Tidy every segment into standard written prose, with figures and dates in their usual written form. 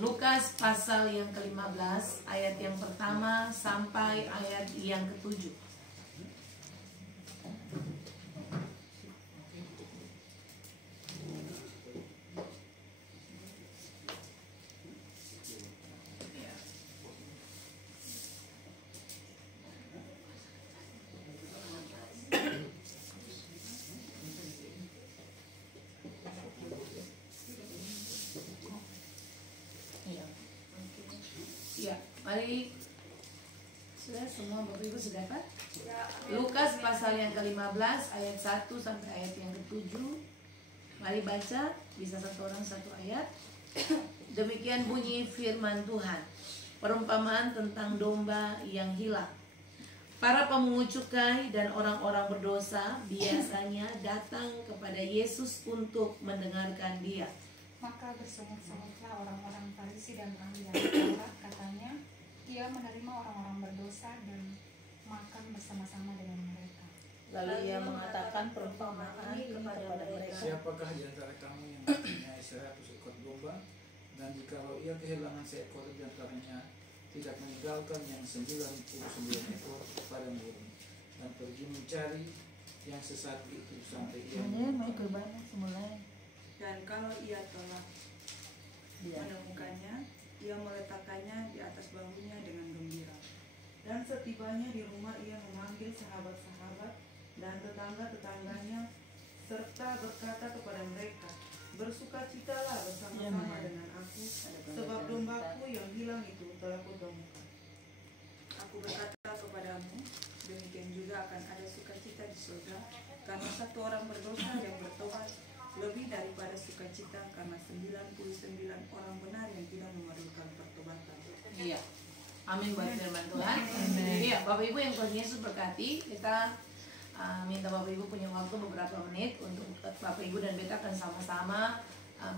Lukas pasal yang ke-15 ayat yang pertama sampai ayat yang ke-7. Ya, mari sudah semua Bapak Ibu sudah dapat? Lukas pasal yang ke-15 ayat 1 sampai ayat yang ke-7. Mari baca, bisa satu orang satu ayat. Demikian bunyi firman Tuhan. Perumpamaan tentang domba yang hilang. Para pemungut cukai dan orang-orang berdosa biasanya datang kepada Yesus untuk mendengarkan Dia. Maka bersungut-sungutlah orang-orang Farisi dan ahli Taurat, katanya, Ia menerima orang-orang berdosa dan makan bersama-sama dengan mereka. Lalu ia mengatakan perumpamaan kepada mereka. Siapakah di antara kamu yang mempunyai 100 ekor domba, dan jikalau ia kehilangan seekor di antaranya, tidak meninggalkan yang 99 ekor pada gurun, dan pergi mencari yang sesat itu sampai ia Dan kalau ia telah menemukannya, ia meletakkannya di atas bahunya dengan gembira. Dan setibanya di rumah, ia memanggil sahabat-sahabat dan tetangga-tetangganya, serta berkata kepada mereka, bersukacitalah bersama-sama dengan aku, sebab dombaku yang hilang itu telah kutemukan. Aku berkata kepadamu, demikian juga akan ada sukacita di surga karena satu orang berdosa yang bertobat, lebih daripada sukacita karena 99 orang benar yang tidak memerlukan pertobatan. Iya. Amin buat firman Tuhan. Iya, Bapak Ibu yang Tuhan Yesus berkati. Kita minta Bapak Ibu punya waktu beberapa menit untuk Bapak Ibu dan Beta akan sama-sama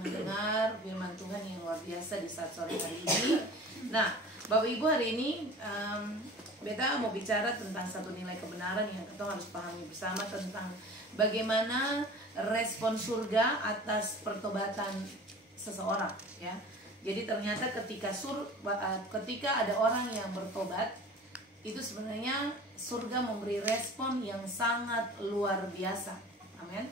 mendengar firman Tuhan yang luar biasa di saat sore hari ini. Nah, Bapak Ibu, hari ini Beta mau bicara tentang satu nilai kebenaran yang kita harus pahami bersama, tentang bagaimana respon surga atas pertobatan seseorang, ya. Jadi ternyata ketika ada orang yang bertobat, itu sebenarnya surga memberi respon yang sangat luar biasa. Amin.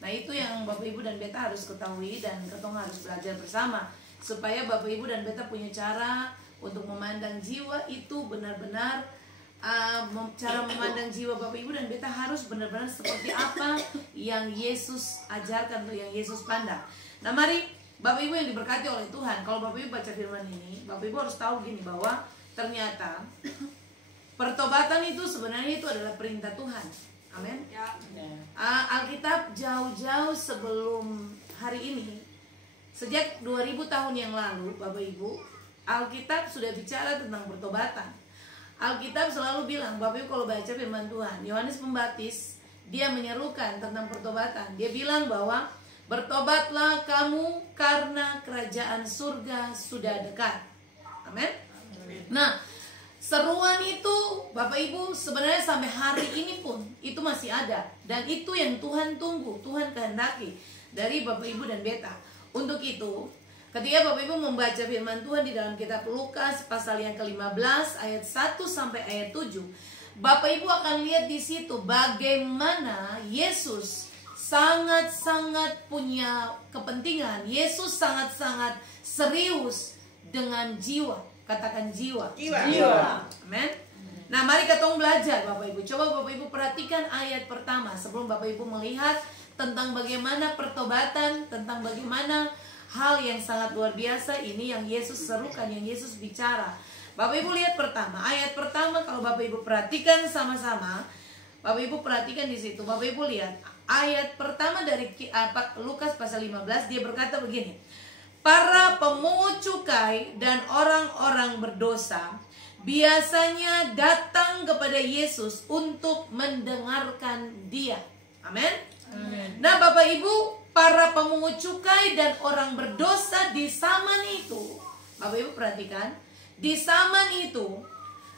Nah, itu yang Bapak Ibu dan Beta harus ketahui, dan kita harus belajar bersama supaya Bapak Ibu dan Beta punya cara untuk memandang jiwa itu benar-benar cara memandang jiwa Bapak Ibu dan Beta harus benar-benar seperti apa yang Yesus ajarkan atau yang Yesus pandang. Nah, mari Bapak Ibu yang diberkati oleh Tuhan, kalau Bapak Ibu baca firman ini, Bapak Ibu harus tahu gini, bahwa ternyata pertobatan itu sebenarnya itu adalah perintah Tuhan. Amin. Alkitab jauh-jauh sebelum hari ini, sejak 2000 tahun yang lalu, Bapak Ibu, Alkitab sudah bicara tentang pertobatan. Alkitab selalu bilang, Bapak Ibu kalau baca firman Tuhan, Yohanes Pembaptis, dia menyerukan tentang pertobatan. Dia bilang bahwa bertobatlah kamu karena kerajaan surga sudah dekat. Amin. Nah, seruan itu Bapak Ibu sebenarnya sampai hari ini pun itu masih ada, dan itu yang Tuhan tunggu, Tuhan kehendaki dari Bapak Ibu dan Beta. Untuk itu, ketika Bapak Ibu membaca firman Tuhan di dalam kitab Lukas pasal yang ke-15 ayat 1 sampai ayat 7, Bapak Ibu akan lihat di situ bagaimana Yesus sangat-sangat punya kepentingan. Yesus sangat-sangat serius dengan jiwa. Katakan jiwa. Amin. Nah, mari kita belajar Bapak Ibu. Coba Bapak Ibu perhatikan ayat pertama sebelum Bapak Ibu melihat tentang bagaimana pertobatan, tentang bagaimana hal yang sangat luar biasa ini yang Yesus serukan, yang Yesus bicara. Bapak Ibu lihat pertama, ayat pertama, kalau Bapak Ibu perhatikan sama-sama, Bapak Ibu perhatikan di situ. Bapak Ibu lihat ayat pertama dari Lukas pasal 15, dia berkata begini. Para pemungut cukai dan orang-orang berdosa biasanya datang kepada Yesus untuk mendengarkan Dia. Amin. Nah, Bapak Ibu, para pemungut cukai dan orang berdosa di zaman itu, Bapak Ibu perhatikan, di zaman itu,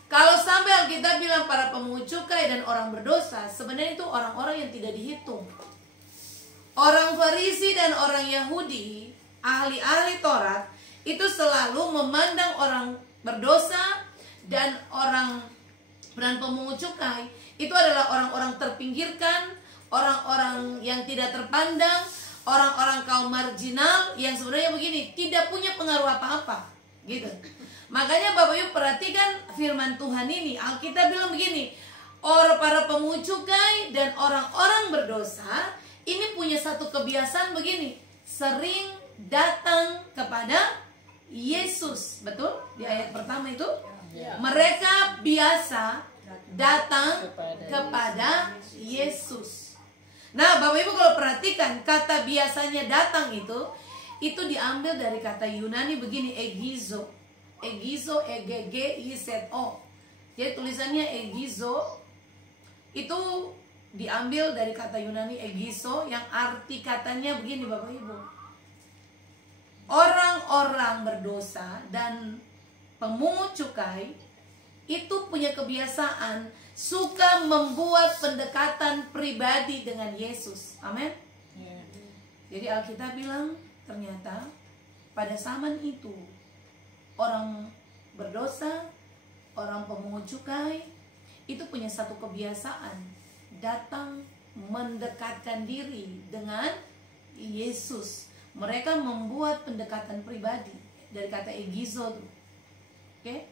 kalau sampai Alkitab bilang para pemungut cukai dan orang berdosa, sebenarnya itu orang-orang yang tidak dihitung. Orang Farisi dan orang Yahudi, ahli-ahli Taurat, itu selalu memandang orang berdosa dan pemungut cukai itu adalah orang-orang terpinggirkan, orang-orang yang tidak terpandang, orang-orang kaum marginal yang sebenarnya begini, tidak punya pengaruh apa-apa, gitu. Makanya Bapak Ibu perhatikan firman Tuhan ini. Alkitab bilang begini, para pemungut cukai dan orang-orang berdosa ini punya satu kebiasaan begini, sering datang kepada Yesus. Betul? Di ayat pertama itu, mereka biasa datang kepada Yesus. Nah, Bapak Ibu kalau perhatikan kata biasanya datang itu diambil dari kata Yunani begini, egizo. Egizo, E-G-G-I-Z-O. Jadi tulisannya egizo itu diambil dari kata Yunani egizo yang arti katanya begini Bapak Ibu. Orang-orang berdosa dan pemungut cukai itu punya kebiasaan suka membuat pendekatan pribadi dengan Yesus. Amin. Jadi Alkitab bilang ternyata pada zaman itu orang berdosa, orang pemungut cukai itu punya satu kebiasaan datang mendekatkan diri dengan Yesus. Mereka membuat pendekatan pribadi dari kata egizo. Oke?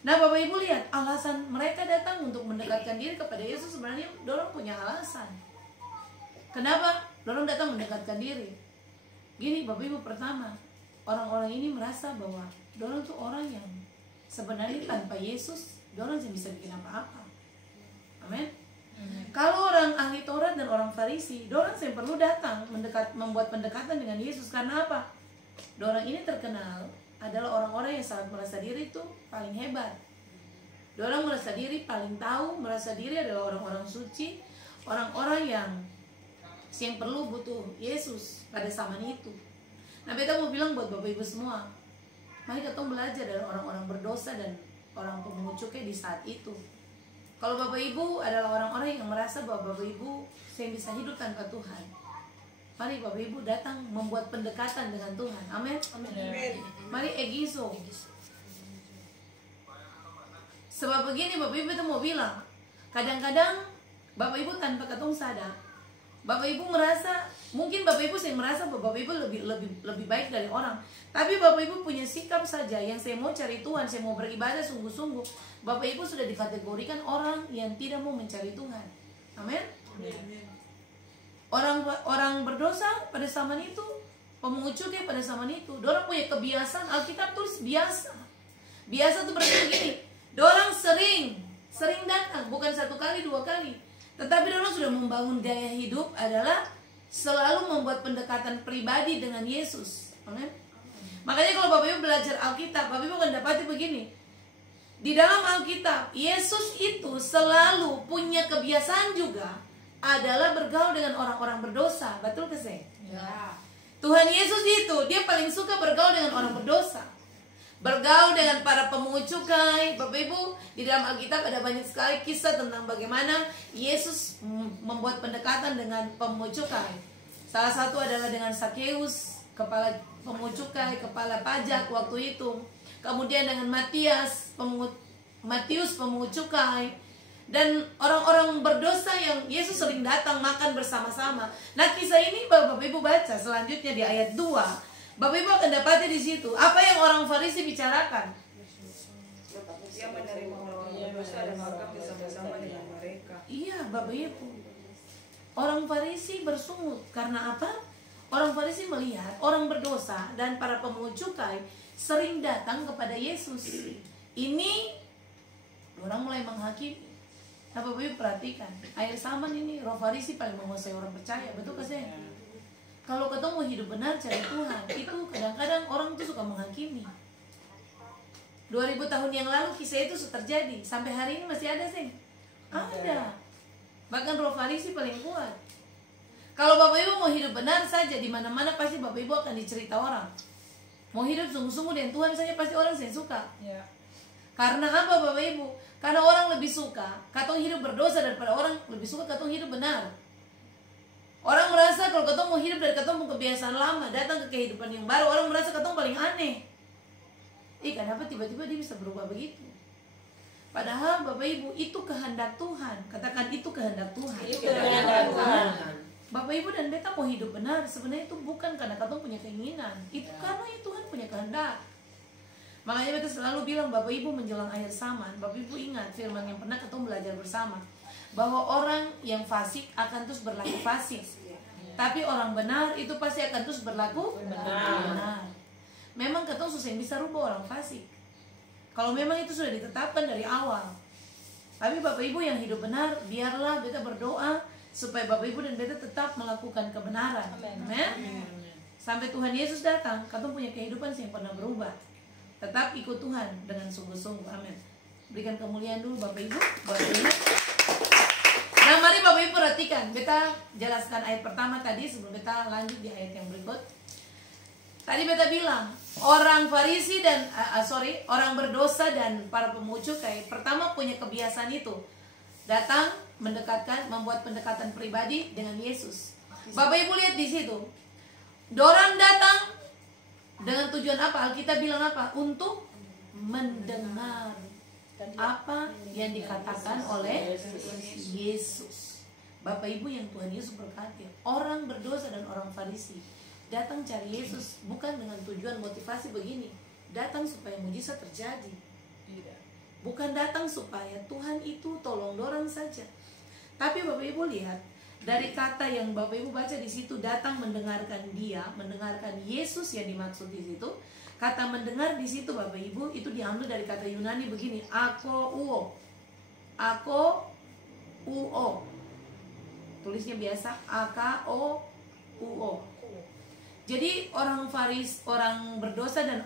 Nah, Bapak Ibu lihat alasan mereka datang untuk mendekatkan diri kepada Yesus sebenarnya dorong punya alasan. Kenapa dorong datang mendekatkan diri? Gini Bapak Ibu, pertama, orang-orang ini merasa bahwa dorong tuh orang yang sebenarnya tanpa Yesus dorong tidak bisa bikin apa-apa. Amin. Kalau orang ahli Taurat dan orang Farisi, dorong yang perlu datang membuat pendekatan dengan Yesus. Karena apa? Dorong ini terkenal adalah orang-orang yang sangat merasa diri itu paling hebat. Dorong merasa diri paling tahu, merasa diri adalah orang-orang suci, orang-orang yang perlu butuh Yesus pada zaman itu. Nah, beta mau bilang buat Bapak Ibu semua, mari kita belajar dari orang-orang berdosa dan orang pemungut cukai di saat itu. Kalau Bapak Ibu adalah orang-orang yang merasa bahwa Bapak Ibu saya bisa hidup tanpa Tuhan, mari Bapak Ibu datang membuat pendekatan dengan Tuhan. Amin. Mari egizo. Sebab begini Bapak Ibu itu mau bilang, kadang-kadang Bapak Ibu tanpa ketong sadar, Bapak Ibu merasa, mungkin Bapak Ibu saya merasa bahwa Bapak Ibu lebih baik dari orang. Tapi Bapak Ibu punya sikap saja yang saya mau cari Tuhan, saya mau beribadah sungguh-sungguh. Bapak Ibu sudah dikategorikan orang yang tidak mau mencari Tuhan. Amin. Orang berdosa pada zaman itu, pemungut cukai pada zaman itu, dorang punya kebiasaan, Alkitab tulis biasa. Biasa itu berarti begini, dorang sering datang, bukan satu kali, dua kali. Tetapi dorang sudah membangun gaya hidup adalah selalu membuat pendekatan pribadi dengan Yesus. Amin. Makanya kalau Bapak Ibu belajar Alkitab, Bapak Ibu akan dapati begini. Di dalam Alkitab, Yesus itu selalu punya kebiasaan juga adalah bergaul dengan orang-orang berdosa. Betul ke saya? Ya. Tuhan Yesus itu, dia paling suka bergaul dengan orang berdosa. Bergaul dengan para pemungut cukai. Bapak Ibu, di dalam Alkitab ada banyak sekali kisah tentang bagaimana Yesus membuat pendekatan dengan pemungut cukai. Salah satu adalah dengan Sakeus, kepala pemungut cukai, kepala pajak waktu itu. Kemudian dengan Matius pemungut cukai, dan orang-orang berdosa yang Yesus sering datang makan bersama-sama. Nah, kisah ini Bapak Ibu baca selanjutnya di ayat 2. Bapak Ibu akan dapati di situ apa yang orang Farisi bicarakan. Dia menerima orang-orang berdosa dan makan bersama-sama dengan mereka. Iya, Bapak Ibu. Orang Farisi bersungut karena apa? Orang Farisi melihat orang berdosa dan para pemungut cukai sering datang kepada Yesus. Ini orang mulai menghakimi. Nah, Bapak Ibu perhatikan, akhir zaman ini Roh Farisi paling menguasai orang percaya. Betul gak sih? Kalau ketemu hidup benar cari Tuhan, itu kadang-kadang orang itu suka menghakimi. 2000 tahun yang lalu kisah itu sudah terjadi. Sampai hari ini masih ada sih? Ada. Bahkan Roh Farisi paling kuat. Kalau Bapak Ibu mau hidup benar saja, di mana-mana pasti Bapak Ibu akan dicerita orang. Mau hidup sungguh-sungguh dengan Tuhan saja pasti orang saya suka. Ya. Karena apa Bapak Ibu? Karena orang lebih suka katong hidup berdosa daripada orang lebih suka katong hidup benar. Orang merasa kalau ketemu hidup dari ketemu kebiasaan lama, datang ke kehidupan yang baru, orang merasa ketemu paling aneh. Kenapa tiba-tiba dia bisa berubah begitu? Padahal Bapak Ibu, itu kehendak Tuhan. Katakan, itu kehendak Tuhan. Itu kehendak Tuhan. Bapak Ibu dan beta mau hidup benar, sebenarnya itu bukan karena katong punya keinginan, itu karena ya Tuhan punya kehendak. Makanya beta selalu bilang, Bapak Ibu menjelang akhir zaman, Bapak Ibu ingat firman yang pernah katong belajar bersama, bahwa orang yang fasik akan terus berlaku fasik, tapi orang benar itu pasti akan terus berlaku benar. Memang katong susah bisa rubah orang fasik, kalau memang itu sudah ditetapkan dari awal. Tapi Bapak Ibu yang hidup benar, biarlah beta berdoa supaya Bapak Ibu dan beta tetap melakukan kebenaran. Amin. Sampai Tuhan Yesus datang, katong punya kehidupan yang pernah berubah. Tetap ikut Tuhan dengan sungguh-sungguh. Amin. Berikan kemuliaan dulu Bapak Ibu buat Tuhan. Nah, mari Bapak Ibu perhatikan, beta jelaskan ayat pertama tadi sebelum beta lanjut di ayat yang berikut. Tadi beta bilang, orang Farisi dan orang berdosa dan para pemungut cukai pertama punya kebiasaan itu. Datang membuat pendekatan pribadi dengan Yesus. Bapak Ibu lihat di situ. Dorang datang dengan tujuan apa? Alkitab bilang apa? Untuk mendengar apa yang dikatakan oleh Yesus. Bapak Ibu yang Tuhan Yesus berkati, orang berdosa dan orang Farisi datang cari Yesus bukan dengan tujuan motivasi begini, datang supaya mujizat terjadi. Bukan datang supaya Tuhan itu tolong dorang saja. Tapi Bapak Ibu lihat dari kata yang Bapak Ibu baca di situ, datang mendengarkan dia, mendengarkan Yesus yang dimaksud di situ. Kata mendengar di situ Bapak Ibu itu diambil dari kata Yunani begini, ako uo. Tulisnya biasa ako-uo. Jadi orang Faris, orang berdosa dan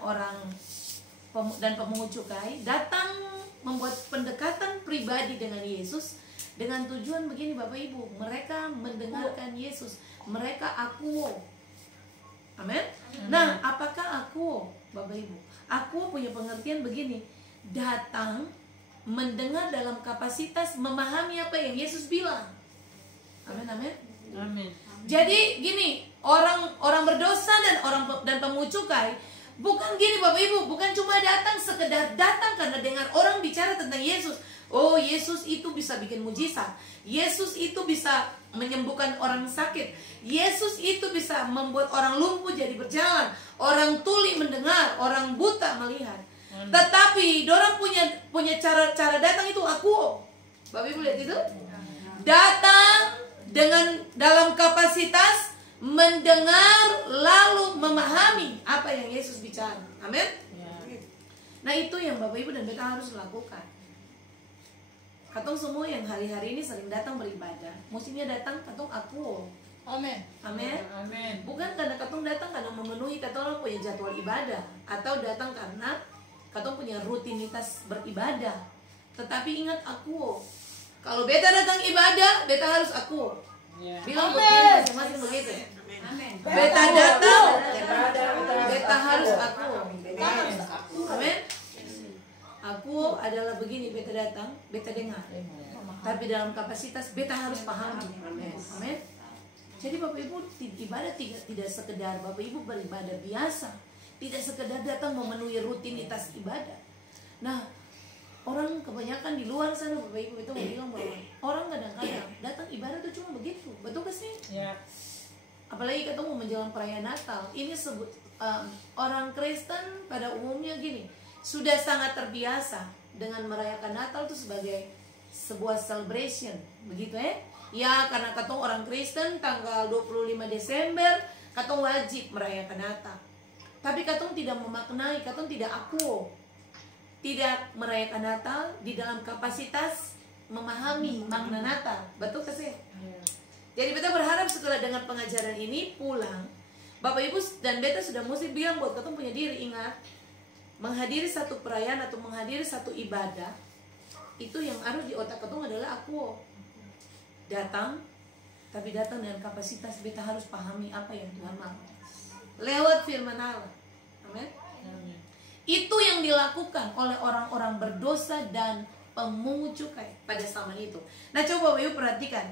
pemungut cukai datang membuat pendekatan pribadi dengan Yesus dengan tujuan begini Bapak Ibu, mereka mendengarkan Yesus, mereka akuo. Amin. Nah, apakah akuo Bapak Ibu? Akuo punya pengertian begini, datang mendengar dalam kapasitas memahami apa yang Yesus bilang. Amin, amin. Amin. Jadi gini, orang berdosa dan pemungut cukai bukan gini Bapak Ibu, bukan cuma datang sekedar datang karena dengar orang bicara tentang Yesus. Oh, Yesus itu bisa bikin mujizat. Yesus itu bisa menyembuhkan orang sakit. Yesus itu bisa membuat orang lumpuh jadi berjalan, orang tuli mendengar, orang buta melihat. Tetapi dorang punya cara datang itu aku. Bapak Ibu lihat itu? Datang dengan dalam kapasitas mendengar lalu memahami apa yang Yesus bicara. Amin. Nah, itu yang Bapak Ibu dan beta harus lakukan. Katong semua yang hari-hari ini sering datang beribadah, mestinya datang katong aku. Amin. Amin. Amin. Bukan karena katong datang karena memenuhi katong punya jadwal ibadah, atau datang karena katong punya rutinitas beribadah. Tetapi ingat aku. Kalau beta datang ibadah, beta harus aku. Bilang begini masing-masing begitu. Beta datang, beta harus aku. Amin. Aku adalah begini, beta datang, beta dengar. Tapi dalam kapasitas beta harus pahami. Amin. Jadi Bapak Ibu, ibadah tidak sekedar Bapak Ibu beribadah biasa, tidak sekedar datang memenuhi rutinitas ibadah. Nah, orang kebanyakan di luar sana Bapak Ibu itu mau bilang bahwa orang kadang-kadang datang ibadah itu cuma begitu, betul gak sih? Ya. Apalagi ketemu menjelang perayaan Natal. Ini orang Kristen pada umumnya gini, sudah sangat terbiasa dengan merayakan Natal itu sebagai sebuah celebration, begitu ya? Ya, karena katong orang Kristen tanggal 25 Desember katong wajib merayakan Natal. Tapi katong tidak memaknai, katong tidak aku tidak merayakan Natal di dalam kapasitas memahami makna Natal. Betul gak sih? Jadi beta berharap setelah dengan pengajaran ini pulang, Bapak Ibu dan beta sudah mesti bilang buat katong punya diri, ingat, menghadiri satu perayaan atau menghadiri satu ibadah itu yang harus di otak katong adalah aku. Datang, tapi datang dengan kapasitas beta harus pahami apa yang Tuhan mau lewat firman Allah. Amin. Itu yang dilakukan oleh orang-orang berdosa dan pemungut cukai pada zaman itu. Nah, coba Bapak Ibu perhatikan,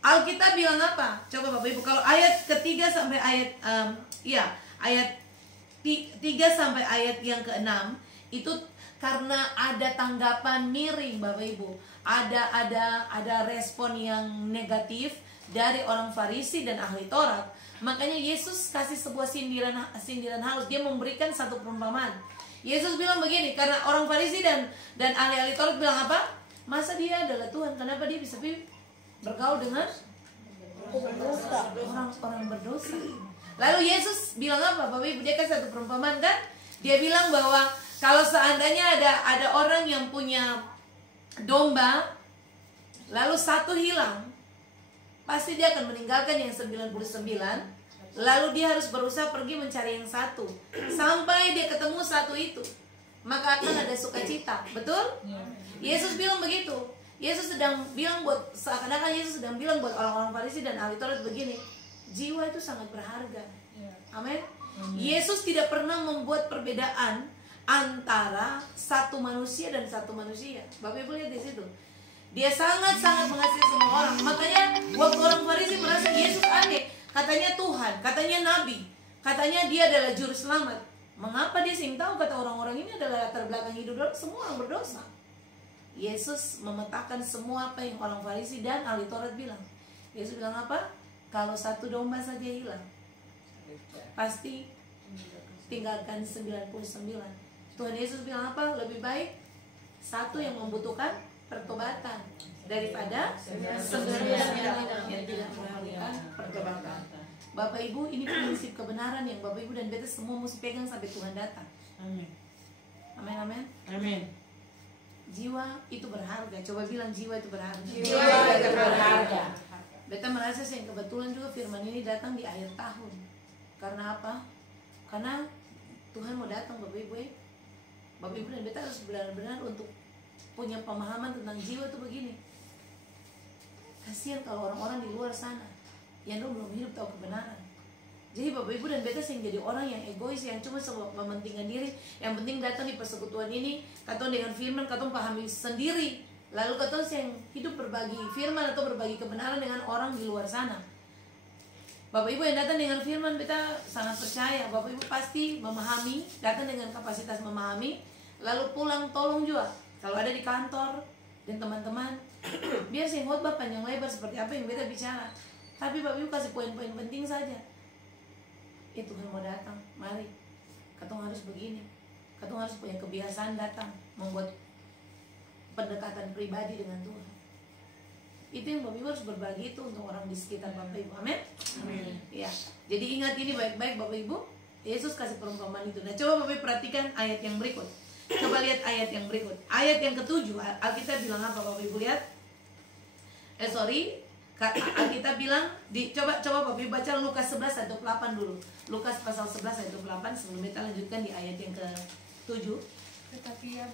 Alkitab bilang apa? Coba Bapak Ibu, kalau ayat ketiga sampai ayat ayat 3 sampai ayat yang ke-6 itu karena ada tanggapan miring Bapak Ibu. Ada respon yang negatif dari orang Farisi dan ahli Taurat. Makanya Yesus kasih sebuah sindiran halus. Dia memberikan satu perumpamaan. Yesus bilang begini, karena orang Farisi dan ahli Taurat bilang apa? Masa dia adalah Tuhan? Kenapa dia bisa bergaul dengan orang berdosa? Lalu Yesus bilang apa? Bapak Ibu, dia kasih satu perumpamaan kan? Dia bilang bahwa kalau seandainya ada orang yang punya domba, lalu satu hilang, pasti dia akan meninggalkan yang 99, lalu dia harus berusaha pergi mencari yang satu sampai dia ketemu satu itu, maka akan ada sukacita. Betul? Yesus bilang begitu. Yesus sedang bilang seakan-akan Yesus sedang bilang buat orang-orang Farisi dan ahli Taurat begini, jiwa itu sangat berharga. Amin. Yesus tidak pernah membuat perbedaan antara satu manusia dan satu manusia. Bapak Ibu lihat di situ. Dia sangat-sangat mengasihi semua orang. Makanya waktu orang Farisi merasa Yesus aneh, katanya Tuhan, katanya Nabi, katanya dia adalah juru selamat. Mengapa dia sing tahu kata orang-orang ini adalah latar belakang hidup semua orang berdosa? Yesus memetakan semua apa yang orang Farisi dan ahli Taurat bilang. Yesus bilang apa? Kalau satu domba saja hilang, pasti tinggalkan 99. Tuhan Yesus bilang apa? Lebih baik satu yang membutuhkan pertobatan daripada 99 yang tidak memerlukan pertobatan. Bapak Ibu, ini prinsip kebenaran yang Bapak Ibu dan beta semua mesti pegang sampai Tuhan datang. Amin. Amin, amin. Amin. Jiwa itu berharga. Coba bilang jiwa itu berharga. Jiwa itu berharga. Beta merasa sih kebetulan juga firman ini datang di akhir tahun. Karena apa? Karena Tuhan mau datang Bapak Ibu. Bapak Ibu dan beta harus benar-benar untuk punya pemahaman tentang jiwa itu begini. Kasihan kalau orang-orang di luar sana yang belum hidup tahu kebenaran. Jadi Bapak Ibu dan beta sing jadi orang yang egois, yang cuma mementingkan diri. Yang penting datang di persekutuan ini, katong dengan firman, katong pahami sendiri. Lalu katong yang hidup berbagi firman atau berbagi kebenaran dengan orang di luar sana. Bapak Ibu yang datang dengan firman, beta sangat percaya Bapak Ibu pasti memahami, datang dengan kapasitas memahami. Lalu pulang tolong juga, kalau ada di kantor dan teman-teman, biar sing khotbah panjang lebar seperti apa yang beta bicara. Tapi Bapak Ibu kasih poin-poin penting saja. Tuhan mau datang, mari katong harus begini, katong harus punya kebiasaan datang, membuat pendekatan pribadi dengan Tuhan. Itu yang Bapak Ibu harus berbagi itu untuk orang di sekitar Bapak Ibu. Amin. Amin. Ya, jadi ingat ini baik-baik Bapak Ibu. Yesus kasih perumpamaan itu. Nah, coba Bapak Ibu perhatikan ayat yang berikut. Coba lihat ayat yang berikut. Ayat yang ke-7. Alkitab bilang apa Bapak Ibu lihat? Alkitab bilang coba Bapak Ibu baca Lukas 11 ayat 28 dulu. Lukas pasal 11 ayat 28 sebelum kita lanjutkan di ayat yang ke-7. Tetapi ya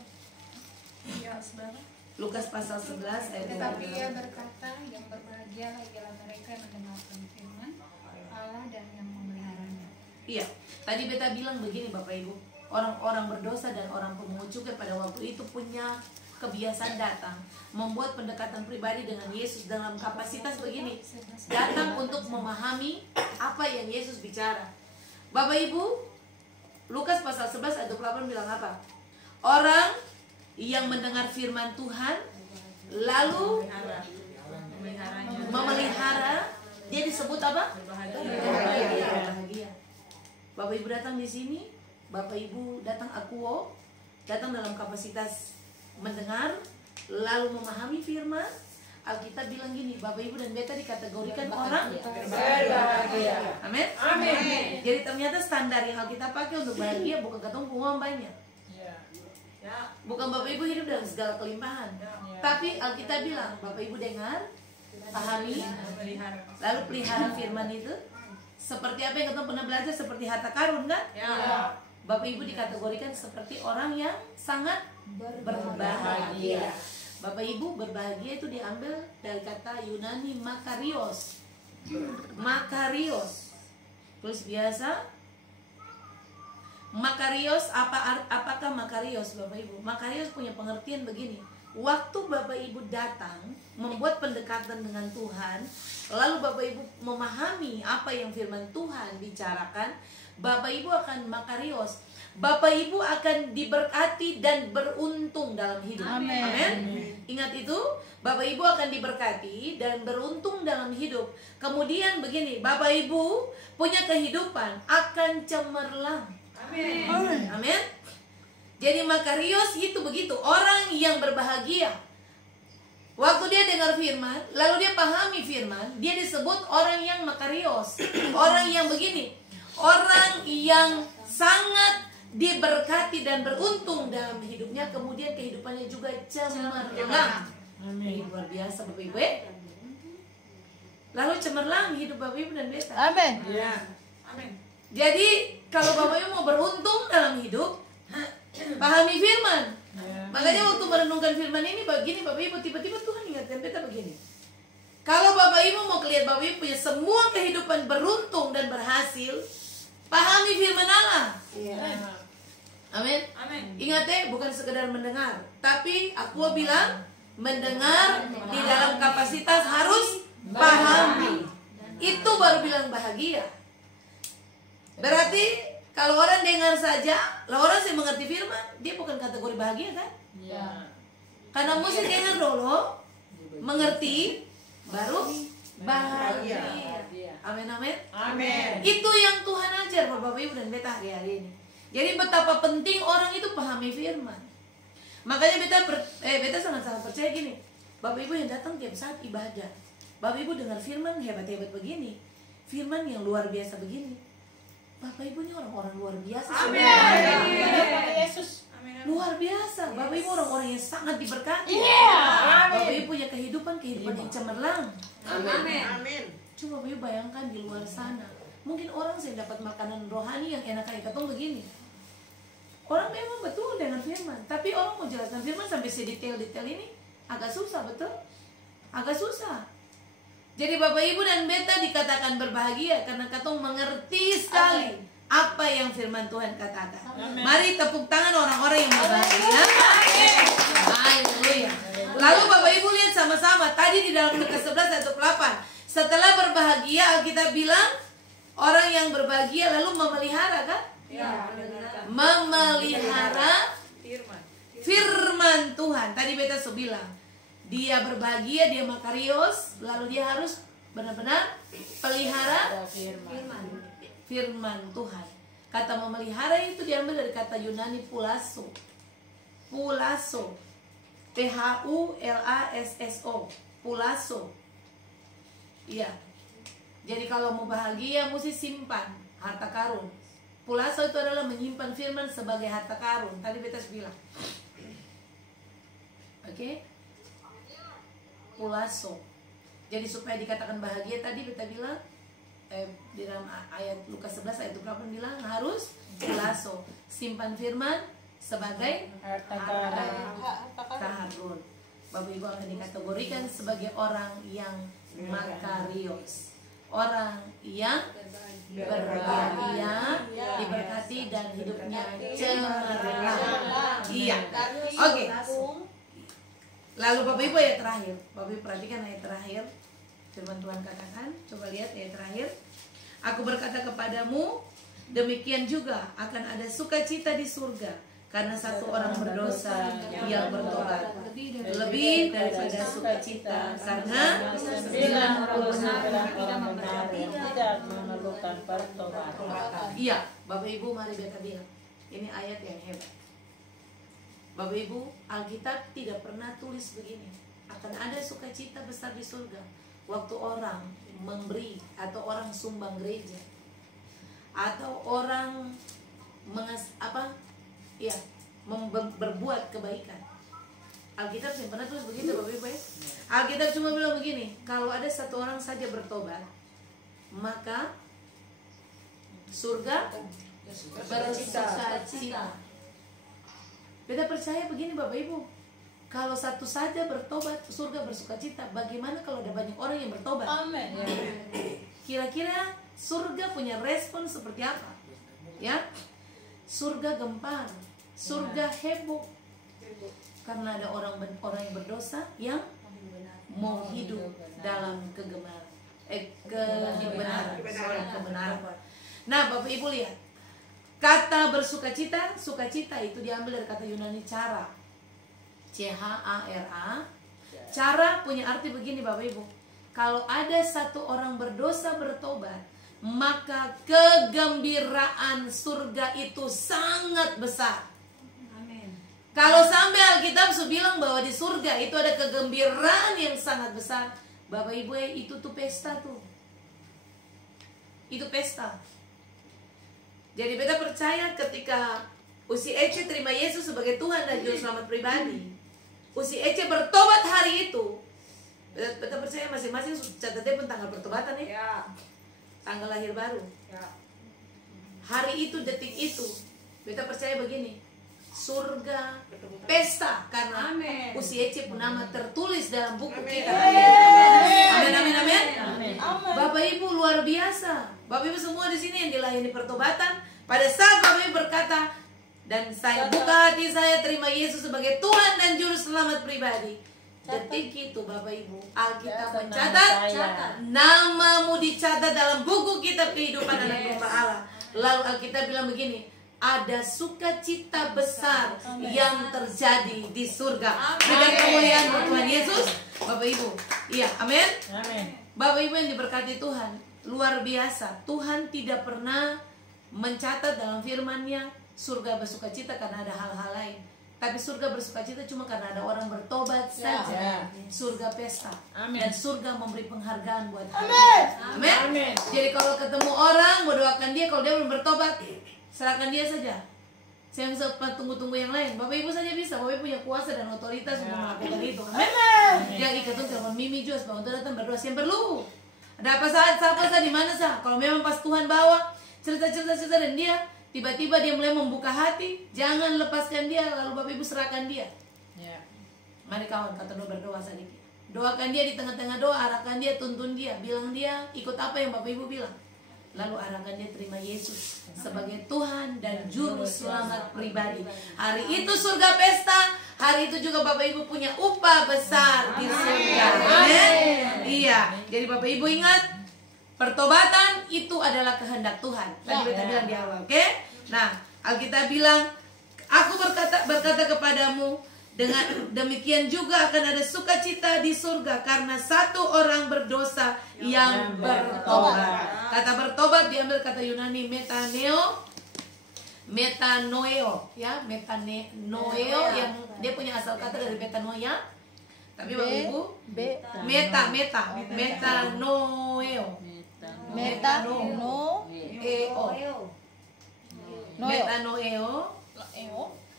sebenarnya Lukas pasal 11 ayat 28. Tetapi ia berkata, yang berbahagialah ialah mereka yang mendengarkan firman Allah dan yang memeliharanya. Iya, tadi beta bilang begini Bapak Ibu, orang-orang berdosa dan orang pemungut cukai pada waktu itu punya kebiasaan datang, membuat pendekatan pribadi dengan Yesus dalam kapasitas begini, datang untuk memahami apa yang Yesus bicara. Bapak Ibu, Lukas pasal 11 ayat 28 bilang apa? Orang yang mendengar firman Tuhan lalu memelihara, dia disebut apa? Berbahagia. Bapak Ibu datang di sini, Bapak Ibu datang akuo, datang dalam kapasitas mendengar lalu memahami firman. Alkitab bilang gini, Bapak Ibu dan beta dikategorikan orang berbahagia. Amin. Amin. Jadi ternyata standar yang Alkitab pakai untuk bahagia bukan katong uang banyak. Bukan Bapak Ibu hidup dalam segala kelimpahan. Tapi Alkitab bilang, Bapak Ibu dengar, pahami, lalu pelihara firman itu. Seperti apa yang katong pernah belajar, seperti harta karun kan? Bapak Ibu dikategorikan seperti orang yang sangat berbahagia. Bapak Ibu, berbahagia itu diambil dari kata Yunani makarios. Makarios. Terus biasa makarios, apakah makarios Bapak Ibu? Makarios punya pengertian begini. waktu Bapak Ibu datang membuat pendekatan dengan Tuhan, lalu Bapak Ibu memahami apa yang firman Tuhan bicarakan, Bapak Ibu akan makarios. Bapak Ibu akan diberkati dan beruntung dalam hidup. Amin. Ingat itu, Bapak Ibu akan diberkati dan beruntung dalam hidup. Kemudian begini, Bapak Ibu punya kehidupan akan cemerlang. Amin. Jadi makarios itu begitu, orang yang berbahagia. Waktu dia dengar firman, lalu dia pahami firman, dia disebut orang yang makarios. Orang yang begini, orang yang sangat diberkati dan beruntung dalam hidupnya, kemudian kehidupannya juga cemerlang. Amin. Luar biasa Bapak Ibu. Lalu cemerlang hidup Bapak Ibu dan Beta. Amin. Amin. Jadi kalau Bapak Ibu mau beruntung dalam hidup, pahami firman. Makanya waktu merenungkan firman ini begini Bapak Ibu, tiba-tiba Tuhan ingatkan Beta begini. Kalau Bapak Ibu mau kelihatan Bapak Ibu punya semua kehidupan beruntung dan berhasil, pahami firman Allah. Amin. Ingat bukan sekedar mendengar, tapi aku bilang mendengar di dalam kapasitas harus pahami. Itu baru bilang bahagia. Berarti kalau orang dengar saja, lah orang yang mengerti firman, dia bukan kategori bahagia kan? Karena mesti dengar dulu, mengerti, baru bahagia. Amin. Itu yang Tuhan ajar Bapak Ibu dan Beta hari ini. Jadi betapa penting orang itu pahami firman. Makanya Beta sangat-sangat percaya gini. Bapak Ibu yang datang tiap saat ibadah, Bapak Ibu dengar firman hebat-hebat begini, firman yang luar biasa begini, Bapak Ibu ini orang-orang luar biasa. Amin. Yesus. Luar biasa. Bapak Ibu orang-orang yang sangat diberkati. Bapak Ibu punya kehidupan yang cemerlang. Amin. Coba Bapak Ibu bayangkan di luar sana, mungkin orang saya dapat makanan rohani yang enak kayak ketong begini. Orang memang betul dengan firman, tapi orang mau jelaskan firman sampai sedetail-detail ini agak susah, betul? Agak susah. Jadi Bapak Ibu dan Beta dikatakan berbahagia karena katong mengerti sekali apa yang firman Tuhan katakan. Mari tepuk tangan orang-orang yang berbahagia. Haleluya. Lalu Bapak Ibu lihat sama-sama tadi di dalam Lukas 11 ayat 28. Setelah berbahagia, Alkitab bilang orang yang berbahagia lalu memelihara kan? Memelihara firman Tuhan. Tadi Beta bilang, dia berbahagia, dia makarios, lalu dia harus benar-benar pelihara firman Tuhan. Kata memelihara itu diambil dari kata Yunani pulasso. Pulasso. P-H-U-L-A-S-S-O. Pulasso. Iya. Jadi kalau mau bahagia mesti simpan harta karun. Pulasso itu adalah menyimpan firman sebagai harta karun. Tadi Beta bilang. Oke? Pulasso. Jadi supaya dikatakan bahagia tadi Beta bilang di dalam ayat Lukas 11 ayat 28 bilang harus pulasso, simpan firman sebagai harta karun. Bapak Ibu akan dikategorikan sebagai orang yang makarios, orang yang berbahagia, diberkati dan hidupnya cemerlang. Iya. Oke. Lalu Bapak Ibu ayat terakhir, Bapak Ibu perhatikan ayat terakhir. Firman Tuhan katakan, coba lihat ayat terakhir. Aku berkata kepadamu, demikian juga akan ada sukacita di surga karena satu orang berdosa yang bertobat, lebih daripada sukacita karena 99 orang benar yang tidak memerlukan pertobatan. Iya, Bapak Ibu mari Beta bilang, ini ayat yang hebat. Bapak Ibu, Alkitab tidak pernah tulis begini, akan ada sukacita besar di surga waktu orang memberi atau orang sumbang gereja atau orang berbuat kebaikan. Alkitab tidak pernah tulis begitu Bapak Ibu ya. Alkitab cuma bilang begini, kalau ada satu orang saja bertobat, maka surga bersukacita. Beta percaya begini Bapak Ibu, kalau satu saja bertobat, surga bersukacita. Bagaimana kalau ada banyak orang yang bertobat? Amin. Kira-kira surga punya respon seperti apa? Ya, surga gempar, surga heboh. Karena ada orang yang berdosa yang mau hidup dalam kebenaran. Nah, Bapak Ibu lihat, kata bersukacita, sukacita itu diambil dari kata Yunani cara, C-H-A-R-A. Cara punya arti begini Bapak Ibu, kalau ada satu orang berdosa bertobat, maka kegembiraan surga itu sangat besar. Kalau sampai Alkitab bilang bahwa di surga itu ada kegembiraan yang sangat besar, Bapak Ibu, itu tuh pesta tuh. Itu pesta. Jadi beta percaya ketika Usi Ece terima Yesus sebagai Tuhan dan Juru Selamat pribadi, Usi Ece bertobat hari itu, beta percaya masing-masing catatnya pun tanggal pertobatan ya. Tanggal lahir baru. Hari itu, detik itu, beta percaya begini. Surga pesta karena Usi Ece pun nama tertulis dalam buku kita. Amin, amin, amin. Bapak Ibu luar biasa. Bapak Ibu semua di sini yang dilayani pertobatan, pada saat Bapak Ibu berkata, dan saya buka hati saya terima Yesus sebagai Tuhan dan Juru Selamat pribadi. Detik itu Bapak Ibu, Alkitab mencatat namamu dicatat dalam buku kitab kehidupan anak domba Allah. Lalu Alkitab bilang begini, ada sukacita besar yang terjadi di surga dengan kemuliaan Tuhan Yesus. Bapak Ibu, iya, amin. Bapak Ibu yang diberkati Tuhan, luar biasa. Tuhan tidak pernah mencatat dalam firman-Nya surga bersukacita karena ada hal-hal lain, tapi surga bersukacita cuma karena ada orang bertobat saja. Surga pesta. Dan surga memberi penghargaan buat kita. Amin. Jadi kalau ketemu orang, mau doakan dia, kalau dia belum bertobat, serahkan dia saja. Saya bisa tunggu-tunggu yang lain. Bapak Ibu saja bisa. Bapak Ibu punya kuasa dan otoritas untuk melakukan itu. Amin. Yang ikut tuh telepon Mimi Jos, Bang, untuk datang berdoa yang perlu. Ada apa saat, di mana sah? Kalau memang pas Tuhan bawa cerita-cerita dan dia tiba-tiba dia mulai membuka hati, jangan lepaskan dia, lalu Bapak Ibu serahkan dia. Mari kawan, kata doa berdoa sedikit. Doakan dia di tengah-tengah doa, arahkan dia, tuntun dia, bilang dia ikut apa yang Bapak Ibu bilang. Lalu arahkan dia terima Yesus sebagai Tuhan dan Juru Selamat pribadi. Hari itu surga pesta, hari itu juga Bapak Ibu punya upah besar di surga. Amin. Iya, jadi Bapak Ibu ingat, pertobatan itu adalah kehendak Tuhan. Tadi kita bilang di awal, oke? Nah, Alkitab bilang, aku berkata kepadamu, dengan demikian juga akan ada sukacita di surga karena satu orang berdosa yang bertobat. Kata bertobat diambil kata Yunani metanoeo, ya, metanoeo yang dia punya asal kata dari metanoia. Tapi Bapak Ibu, metanoeo. Metanoeo.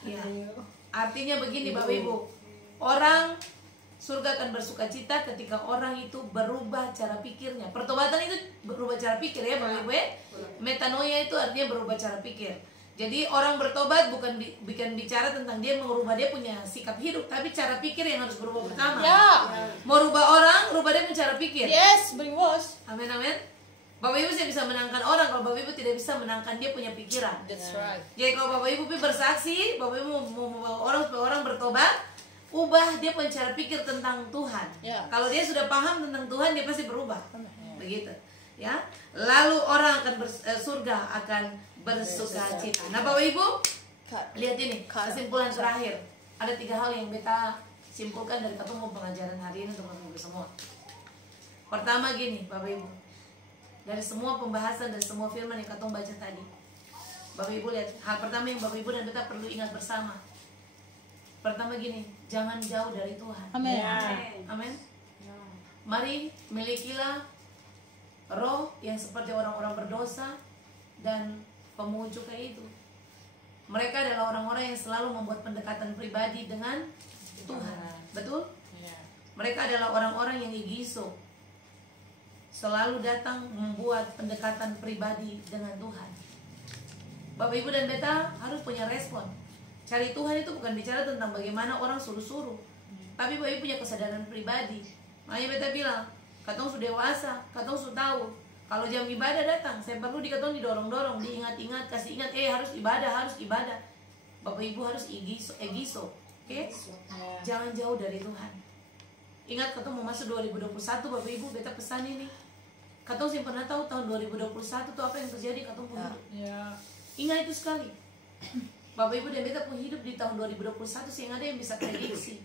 Ya. Artinya begini Bapak Ibu, orang surga akan bersukacita ketika orang itu berubah cara pikirnya. Pertobatan itu berubah cara pikir ya Bapak Ibu. Metanoia itu artinya berubah cara pikir. Jadi orang bertobat bukan bicara tentang dia merubah dia punya sikap hidup, tapi cara pikir yang harus berubah pertama. Mau rubah orang, rubah dia punya cara pikir. Yes, bring wash. Amin, amin. Bapak Ibu bisa menangkan orang kalau Bapak Ibu tidak bisa menangkan dia punya pikiran. That's right. Jadi kalau Bapak Ibu bersaksi, Bapak Ibu mau orang bertobat, ubah dia punya cara pikir tentang Tuhan. Kalau dia sudah paham tentang Tuhan, dia pasti berubah. Begitu, ya. Lalu orang akan surga akan bersukacita. Nah Bapak Ibu, lihat ini kesimpulan terakhir. Ada 3 hal yang beta simpulkan dari ketemu pengajaran hari ini untuk Bapak Ibu semua. Pertama gini Bapak Ibu, dari semua pembahasan dan semua firman yang Katong baca tadi, Bapak Ibu lihat, hal pertama yang Bapak Ibu dan beta perlu ingat bersama. Pertama gini, jangan jauh dari Tuhan. Amin. Amin. Mari milikilah roh yang seperti orang-orang berdosa dan pemungut cukai itu. Mereka adalah orang-orang yang selalu membuat pendekatan pribadi dengan Tuhan. Betul? Mereka adalah orang-orang yang igiso, selalu datang membuat pendekatan pribadi dengan Tuhan. Bapak Ibu dan beta harus punya respon. Cari Tuhan itu bukan bicara tentang bagaimana orang suruh-suruh, tapi Bapak Ibu punya kesadaran pribadi. Makanya beta bilang, katong sudah dewasa, katong sudah tahu. Kalau jam ibadah datang, saya perlu katong didorong-dorong, diingat-ingat, kasih ingat, harus ibadah, harus ibadah. Bapak Ibu harus egiso. Oke? Jangan jauh dari Tuhan. Ingat ketemu mau masuk 2021 Bapak Ibu, beta pesan ini. Katong sih pernah tahu tahun 2021 tuh apa yang terjadi katong pun hidup. Ingat itu sekali. Bapak Ibu dan beta pun hidup di tahun 2021 sih yang ada yang bisa prediksi.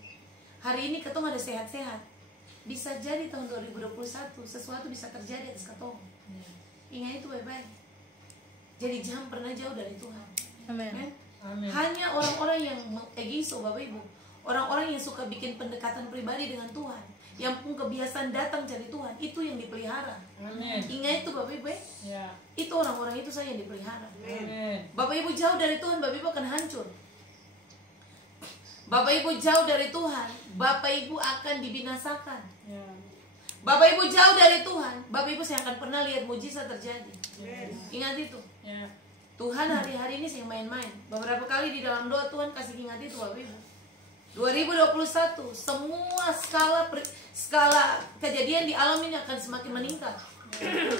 Hari ini katong ada sehat-sehat. Bisa jadi tahun 2021 sesuatu bisa terjadi atas katong. Ingat itu baik-baik. Jadi jangan pernah jauh dari Tuhan. Amin. Hanya orang-orang yang egiso Bapak Ibu, orang-orang yang suka bikin pendekatan pribadi dengan Tuhan, yang pun kebiasaan datang cari Tuhan, itu yang dipelihara. Ingat itu Bapak Ibu, itu orang-orang itu saja yang dipelihara. Bapak Ibu jauh dari Tuhan, Bapak Ibu akan hancur. Bapak Ibu jauh dari Tuhan, Bapak Ibu akan dibinasakan. Bapak Ibu jauh dari Tuhan, Bapak Ibu saya akan pernah lihat mujizat terjadi. Ingat itu. Tuhan hari-hari ini saya main-main. Beberapa kali di dalam doa Tuhan kasih ingat itu Bapak Ibu. 2021 semua skala kejadian di alam ini akan semakin meningkat.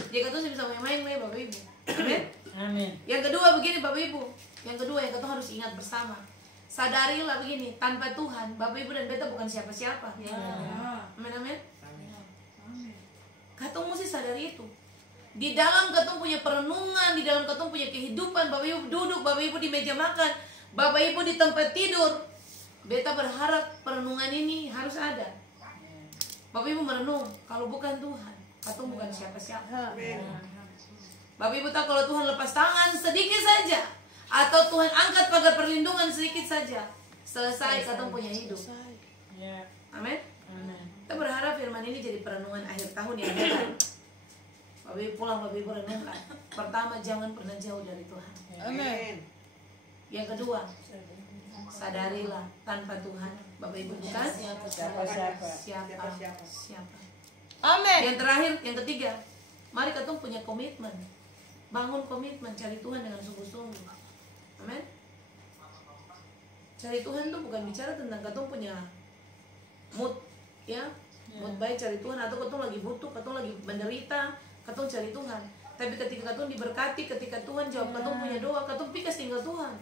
Jika Tuhan bisa main-main Bapak Ibu. Amin. Yang kedua begini Bapak Ibu. Yang kedua yang kita harus ingat bersama. Sadarilah begini, tanpa Tuhan Bapak Ibu dan beta bukan siapa-siapa. Amin. Katong mesti sadari itu. Di dalam katong punya perenungan, di dalam katong punya kehidupan, Bapak Ibu duduk, Bapak Ibu di meja makan, Bapak Ibu di tempat tidur. Beta berharap perenungan ini harus ada. Bapak Ibu merenung, kalau bukan Tuhan, katong bukan siapa-siapa. Bapak Ibu tahu kalau Tuhan lepas tangan sedikit saja, atau Tuhan angkat pagar perlindungan sedikit saja, selesai katong punya hidup. Amin. Kita berharap firman ini jadi perenungan akhir tahun yang datang. Bapak Ibu pulang, Bapak Ibu renungkan. Pertama, jangan pernah jauh dari Tuhan. Amin. Yang kedua, sadarilah tanpa Tuhan Bapak Ibu bukan siapa. Amin. Yang terakhir, yang ketiga, mari kita punya komitmen. Bangun komitmen, cari Tuhan dengan sungguh-sungguh. Amin. Cari Tuhan itu bukan bicara tentang kita punya mood, ya, mood baik cari Tuhan, atau kita lagi butuh, kita lagi menderita, kita cari Tuhan. Tapi ketika kita diberkati, ketika Tuhan jawab kita punya doa, kita pikas tinggal Tuhan.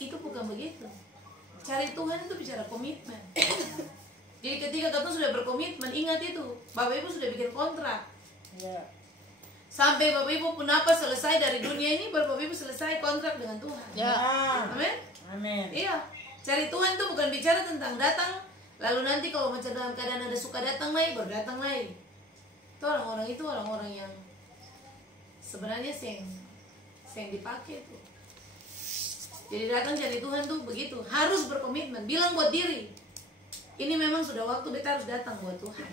Itu bukan begitu. Cari Tuhan itu bicara komitmen. Jadi ketika kita sudah berkomitmen, ingat itu, Bapak Ibu sudah bikin kontrak. Sampai Bapak Ibu pun apa selesai dari dunia ini, baru Bapak Ibu selesai kontrak dengan Tuhan. Amin. Amin. Iya. Cari Tuhan itu bukan bicara tentang datang, lalu nanti kalau macam dalam keadaan ada suka datang lagi, baru datang lagi. Itu orang-orang yang sebenarnya yang dipakai tuh. Jadi datang cari Tuhan tuh begitu, harus berkomitmen, bilang buat diri, ini memang sudah waktu beta harus datang buat Tuhan.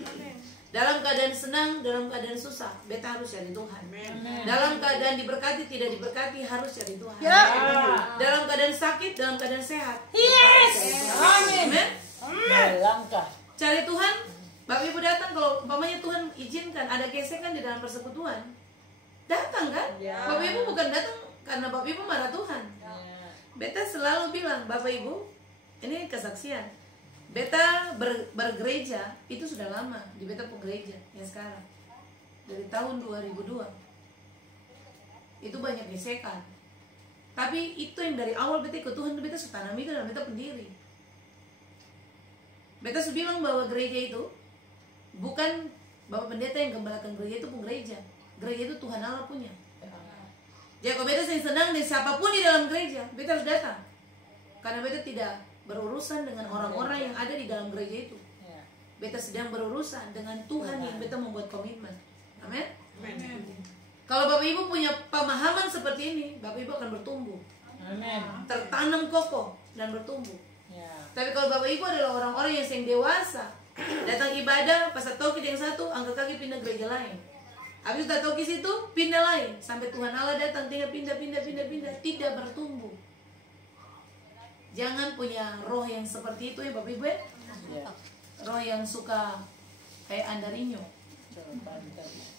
Dalam keadaan senang, dalam keadaan susah, beta harus cari Tuhan. Dalam keadaan diberkati, tidak diberkati, harus cari Tuhan. Dalam keadaan sakit, dalam keadaan sehat. Amin. Langkah. Cari Tuhan. Bapak Ibu datang kalau umpamanya Tuhan izinkan ada gesekan di dalam persekutuan, datang kan? Bapak Ibu bukan datang karena Bapak Ibu marah Tuhan. Beta selalu bilang, Bapak Ibu, ini kesaksian. Beta bergereja itu sudah lama di beta pun gereja yang sekarang dari tahun 2002. Itu banyak gesekan. Tapi itu yang dari awal beta ikut Tuhan, beta sudah tanam itu dalam beta pendiri. Beta sudah bilang bahwa gereja itu bukan Bapak Pendeta yang gembalakan gereja, itu pun gereja. Gereja itu Tuhan Allah punya. Jadi kalau beta senang dengan siapapun di dalam gereja, beta harus datang. Karena beta tidak berurusan dengan orang-orang yang ada di dalam gereja itu. Beta sedang berurusan dengan Tuhan yang beta membuat komitmen. Amin. Kalau Bapak Ibu punya pemahaman seperti ini, Bapak Ibu akan bertumbuh. Amin. Tertanam kokoh dan bertumbuh. Tapi kalau Bapak Ibu adalah orang-orang yang dewasa, datang ibadah, pas toki yang satu, angkat kaki pindah gereja lain. Habis sudah toki situ, pindah lain. Sampai Tuhan Allah datang, tinggal pindah. Tidak bertumbuh. Jangan punya roh yang seperti itu ya Bapak Ibu. Roh yang suka kayak Andarinho.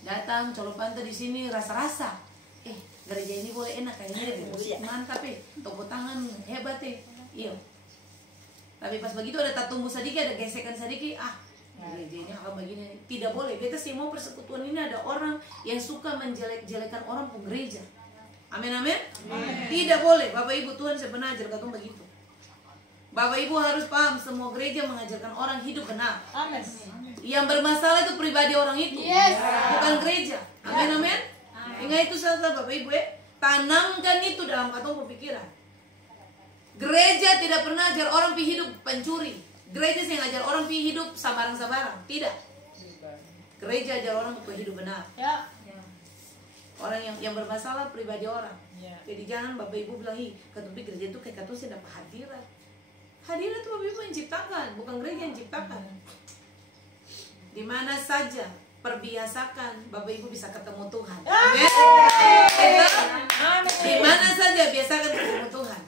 Datang, colopanta di sini, rasa-rasa. Gereja ini boleh enak kayaknya, mantap tepuk tangan, hebat Iya. Tapi pas begitu ada tumbuh sedikit, ada gesekan sedikit, gereja ini akan begini. Tidak boleh. Kita semua persekutuan ini ada orang yang suka menjelek-jelekan orang pun gereja. Amin. Tidak boleh. Bapak Ibu Tuhan saya pernah ajar katong begitu. Bapak Ibu harus paham, semua gereja mengajarkan orang hidup benar. Amin. Yang bermasalah itu pribadi orang itu, bukan gereja. Amin, amin. Ingat itu salah Bapak Ibu ya. Tanamkan itu dalam katong pemikiran. Gereja tidak pernah ajar orang pi hidup pencuri. Gereja yang ajar orang pi hidup sabarang-sabarang. Tidak. Gereja ajar orang pi hidup benar. Ya. Orang yang bermasalah pribadi orang. Ya. Jadi jangan Bapak Ibu bilang, "Ih, katong pi gereja itu kayak katong sih dapat hadirat." Hadirat itu Bapak Ibu yang ciptakan, bukan gereja yang ciptakan. Di mana saja perbiasakan Bapak Ibu bisa ketemu Tuhan. Amin. Di mana saja biasakan ketemu Tuhan.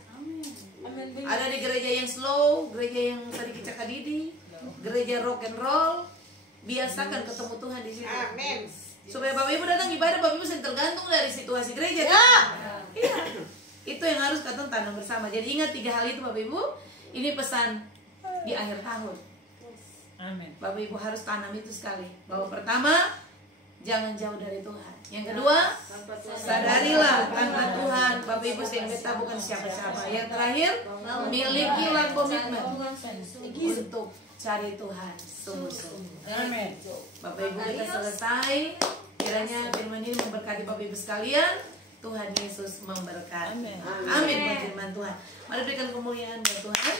Ada di gereja yang slow, gereja yang sedikit cakadidi, gereja rock and roll, biasakan ketemu Tuhan di situ. Amin. Supaya Bapak Ibu datang ibadah, Bapak Ibu tergantung dari situasi gereja. Iya. Itu yang harus katong tanam bersama. Jadi ingat 3 hal itu Bapak Ibu. Ini pesan di akhir tahun. Amin. Bapak Ibu harus tanam itu sekali. Bahwa pertama, jangan jauh dari Tuhan. Yang kedua, sadarilah tanpa Tuhan Bapak Ibu sehingga bukan siapa-siapa. Yang terakhir, milikilah komitmen untuk cari Tuhan sungguh-sungguh. Amin. Bapak Ibu kita selesai. Kiranya firman ini memberkati Bapak Ibu sekalian. Tuhan Yesus memberkati. Amin. Buat firman Tuhan. Mari berikan kemuliaan buat Tuhan.